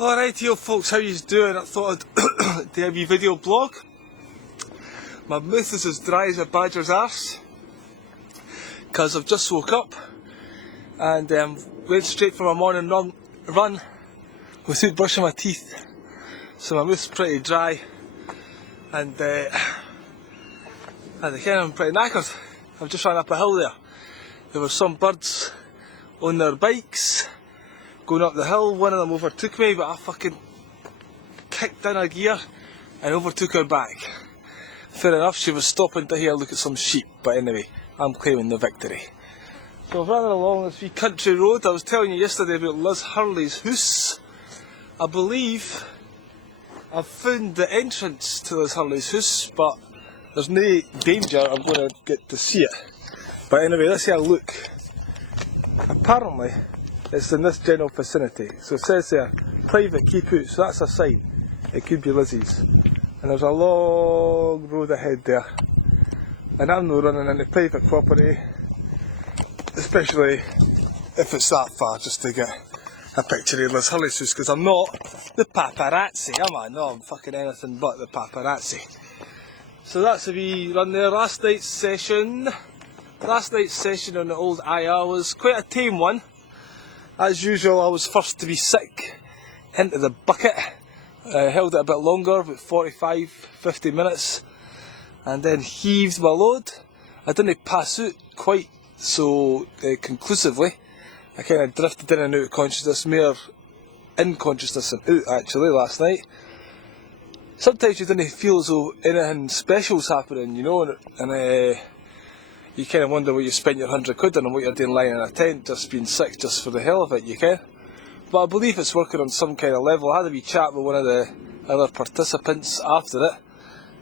Alright here folks, how you doing? I thought I'd do a wee video blog. My mouth is as dry as a badger's arse because I've just woke up and went straight for my morning run without brushing my teeth. So my mouth's pretty dry and again I'm pretty knackered. I've just ran up a hill there. There were some birds on their bikes going up the hill. One of them overtook me, but I fucking kicked in a gear and overtook her back. Fair enough, she was stopping to hear a look at some sheep, but anyway, I'm claiming the victory. So I've run along this wee country road. I was telling you yesterday about Liz Hurley's house. I believe I've found the entrance to Liz Hurley's house, but there's no danger I'm going to get to see it. But anyway, let's have a look. Apparently, it's in this general vicinity. So it says there, private keep out, so that's a sign. It could be Lizzie's. And there's a long road ahead there. And I'm not running into private property, especially if it's that far, just to get a picture of Liz Hurley's house, because I'm not the paparazzi, am I? No, I'm fucking anything but the paparazzi. So that's a wee run there. Last night's session on the old IR was quite a tame one. As usual, I was first to be sick into the bucket. Held it a bit longer, about 45-50 minutes, and then heaved my load. I didn't pass out quite so conclusively. I kind of drifted in and out of consciousness, more in consciousness and out actually last night. Sometimes you didn't feel as though anything special's happening, you know, and you kind of wonder what you spent your £100 on and what you're doing lying in a tent, just being sick just for the hell of it, you can. But I believe it's working on some kind of level. I had a wee chat with one of the other participants after it,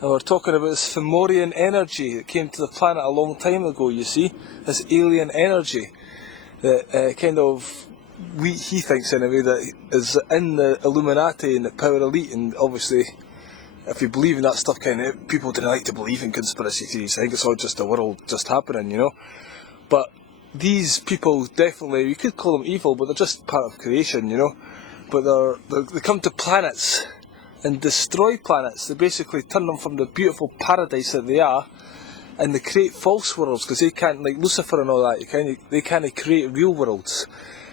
and we were talking about this Fomorian energy that came to the planet a long time ago, you see. This alien energy that he thinks anyway, that is in the Illuminati and the power elite, and obviously if you believe in that stuff, kind of people don't like to believe in conspiracy theories. I think it's all just the world just happening, you know. But these people definitely, you could call them evil, but they're just part of creation, you know. But they come to planets and destroy planets. They basically turn them from the beautiful paradise that they are, and they create false worlds, because they can't, like Lucifer and all that, they can't create real worlds.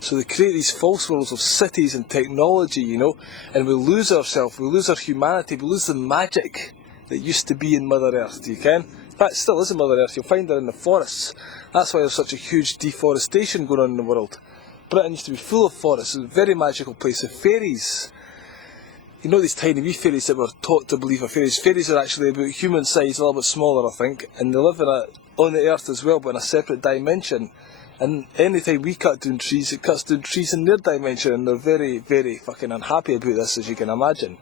So they create these false worlds of cities and technology, you know, and we lose ourselves, we lose our humanity, we lose the magic that used to be in Mother Earth, you can? In fact, it still is in Mother Earth. You'll find her in the forests. That's why there's such a huge deforestation going on in the world. Britain used to be full of forests. It was a very magical place. The fairies, you know, these tiny wee fairies that we're taught to believe are fairies. Fairies are actually about human size, a little bit smaller, I think, and they live on the earth as well, but in a separate dimension. And any time we cut down trees, it cuts down trees in their dimension, and they're very, very fucking unhappy about this, as you can imagine.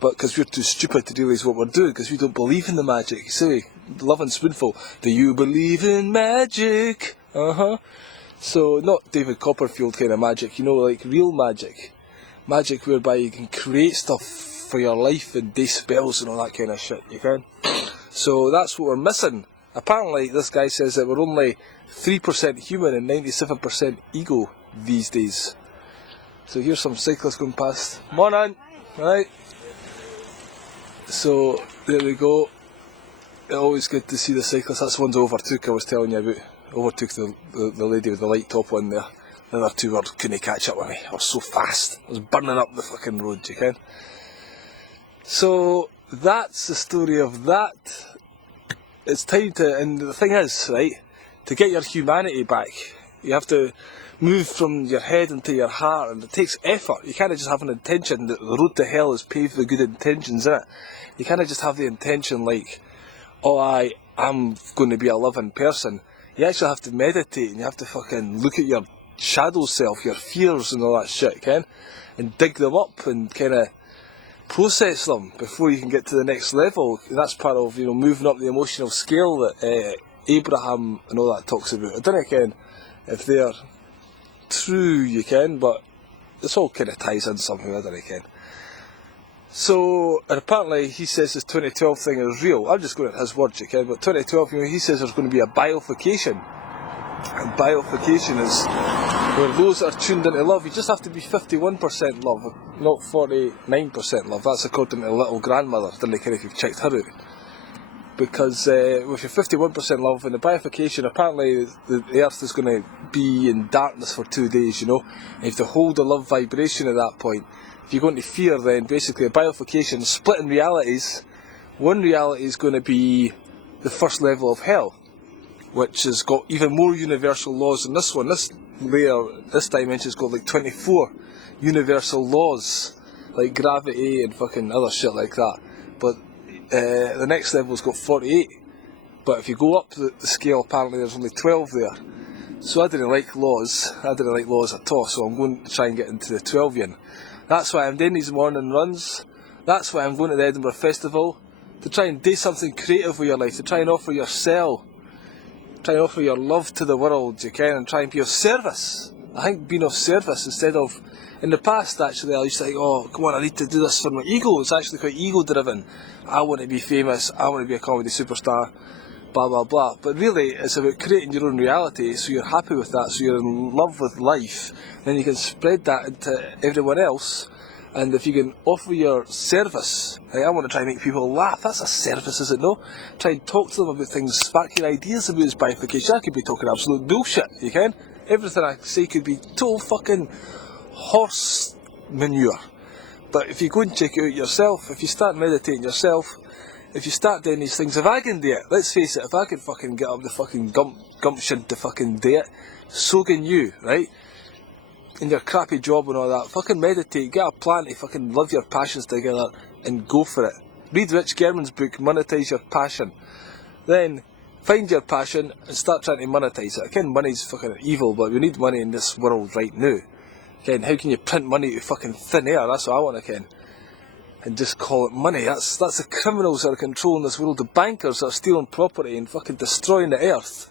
But because we're too stupid to realise what we're doing, because we don't believe in the magic. Silly, Love and Spoonful, do you believe in magic? So, not David Copperfield kind of magic, you know, like real magic. Magic whereby you can create stuff for your life and day spells and all that kind of shit, you can? So that's what we're missing. Apparently, this guy says that we're only 3% human and 97% ego these days. So here's some cyclists going past. Morning! Right. So, there we go. Always good to see the cyclists. That's the ones I overtook, I was telling you about. Overtook the lady with the light top on there. The other two couldn't catch up with me. I was so fast. I was burning up the fucking road, you can. So, that's the story of that. It's time to, and the thing is, right, to get your humanity back, you have to move from your head into your heart, and it takes effort. You can't just have an intention. The road to hell is paved with good intentions, isn't it? You can't just have the intention like, oh, I'm going to be a loving person. You actually have to meditate, and you have to fucking look at your shadow self, your fears and all that shit, and dig them up and kind of process them before you can get to the next level. And that's part of, you know, moving up the emotional scale that Abraham and all that talks about. I don't know if they're true, you can, but this all kind of ties in somehow, I don't know. So, and apparently he says this 2012 thing is real. I'm just going at his words, you can, but 2012, you know, he says there's going to be a bifurcation. And bifurcation is where those that are tuned into love, you just have to be 51% love. not 49% love. That's according to the little grandmother. Didn't care if you've checked her out. Because with your 51% love and the bifurcation, apparently the earth is going to be in darkness for 2 days, you know. And you have to hold the love vibration at that point. If you go into fear, then basically a bifurcation, splitting realities. One reality is going to be the first level of hell, which has got even more universal laws than this one. This layer, this dimension's got like 24 universal laws, like gravity and fucking other shit like that. But the next level's got 48. But if you go up the scale, apparently there's only 12 there. So I didn't like laws. I didn't like laws at all. So I'm going to try and get into the 12 yin. That's why I'm doing these morning runs. That's why I'm going to the Edinburgh Festival, to try and do something creative with your life, to try and offer yourself, try and offer your love to the world, you can, and try and be of service. I think being of service instead of, in the past actually, I used to think, oh, come on, I need to do this for my ego. It's actually quite ego driven. I want to be famous, I want to be a comedy superstar, blah blah blah. But really, it's about creating your own reality, so you're happy with that, so you're in love with life, then you can spread that into everyone else. And if you can offer your service, like I want to try and make people laugh, that's a service, is it no? Try and talk to them about things, spark your ideas about this bifurcation. I could be talking absolute bullshit, you can? Everything I say could be total fucking horse manure. But if you go and check it out yourself, if you start meditating yourself, if you start doing these things, if I can do it, let's face it, if I can fucking get up the fucking gumption to fucking do it, so can you, right? In your crappy job and all that, fucking meditate, get a plan to fucking love your passions together and go for it. Read Rich German's book, Monetize Your Passion. Then find your passion and start trying to monetize it. Again, money's fucking evil, but we need money in this world right now. Again, how can you print money to fucking thin air? That's what I want to ken. And just call it money. That's the criminals that are controlling this world, the bankers that are stealing property and fucking destroying the earth.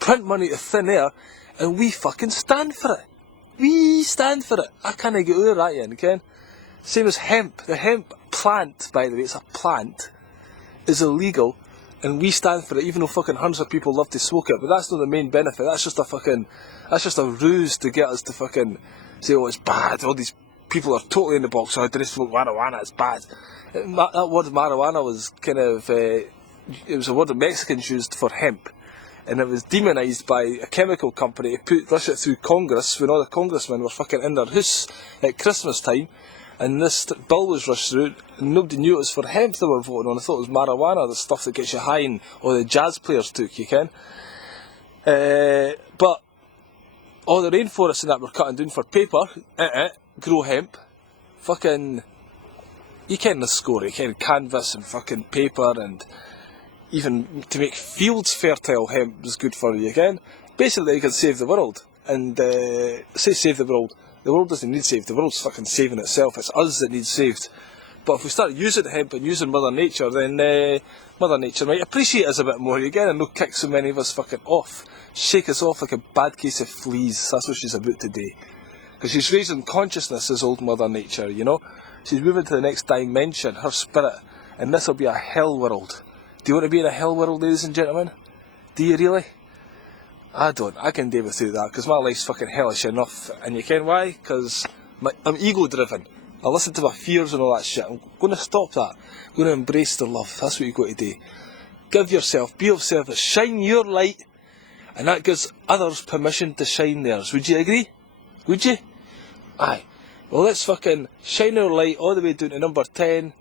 Print money to thin air and we fucking stand for it. We stand for it. I can't get over that yet, Ken. Same as hemp. The hemp plant, by the way, it's a plant, is illegal, and we stand for it, even though fucking hundreds of people love to smoke it. But that's not the main benefit. That's just a ruse to get us to fucking say, oh, it's bad. All these people are totally in the box. Oh, I didn't smoke marijuana. It's bad. That word marijuana was kind of, it was a word that Mexicans used for hemp. And it was demonised by a chemical company to rush it through Congress when all the congressmen were fucking in their house at Christmas time. And this bill was rushed through, and nobody knew it was for hemp they were voting on. I thought it was marijuana, the stuff that gets you high, and all the jazz players took, you can. But all the rainforests and that were cutting down for paper, grow hemp. Fucking, you ken the score, you ken canvas and fucking paper and even to make fields fertile, hemp is good for you again. Basically, you can save the world. And say save the world doesn't need saved. The world's fucking saving itself. It's us that needs saved. But if we start using hemp and using Mother Nature, then Mother Nature might appreciate us a bit more again and not kick so many of us fucking off. Shake us off like a bad case of fleas. That's what she's about today. Because she's raising consciousness as old Mother Nature, you know. She's moving to the next dimension, her spirit. And this will be a hell world. Do you want to be in a hell world, ladies and gentlemen? Do you really? I don't. I can do without that, because my life's fucking hellish enough. And you can why? Because I'm ego-driven. I listen to my fears and all that shit. I'm going to stop that. I'm going to embrace the love. That's what you've got to do. Give yourself, be of service, shine your light, and that gives others permission to shine theirs. Would you agree? Would you? Aye. Well, let's fucking shine our light all the way down to number 10.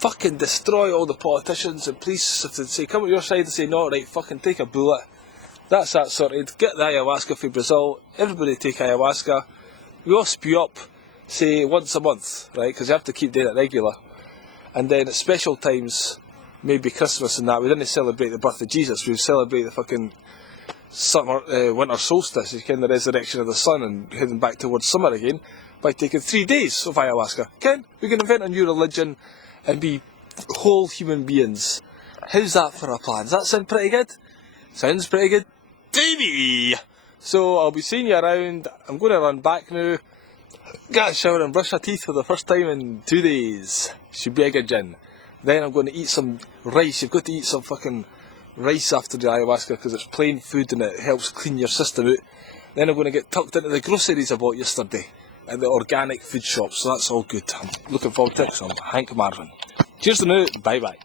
Fucking destroy all the politicians and police. If they say, come on your side and say, no, right, fucking take a bullet. That's that sorted. Get the ayahuasca from Brazil. Everybody take ayahuasca. We all spew up, say, once a month, right? Because you have to keep doing it regular. And then at special times, maybe Christmas and that, we didn't celebrate the birth of Jesus. We celebrate the fucking summer, winter solstice, you can, the resurrection of the sun and heading back towards summer again by taking 3 days of ayahuasca. Ken, we can invent a new religion and be whole human beings. How's that for a plan? Does that sound pretty good? Sounds pretty good, baby! So I'll be seeing you around. I'm going to run back now. Get a shower and brush my teeth for the first time in 2 days. Should be a good gin. Then I'm going to eat some rice. You've got to eat some fucking rice after the ayahuasca because it's plain food and it helps clean your system out. Then I'm going to get tucked into the groceries I bought yesterday. at the organic food shop, so that's all good. I'm looking forward to it, so I'm Hank Marvin. Cheers to now, bye bye.